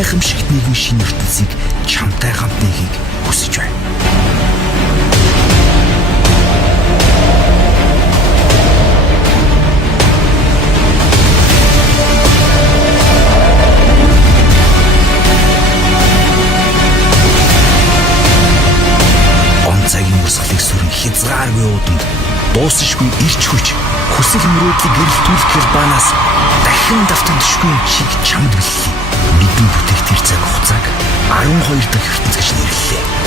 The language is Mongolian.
гайхамшигт нэгэн шинэ ертөнцийг чамтай хамт нэхийг хүсэж байна. Цагийн урсгалыг сүрэн хязгааргүй удамд дуусшгүй ирч хүч хүсэл мөрөөдлийг гэрэлтүүлэхээр банаас дахин давтамжгүй шиг чамд бэллээ. Бидний бүтээх тэр цаг хугацааг 12 дахь ертөнц гэж нэрлэлээ.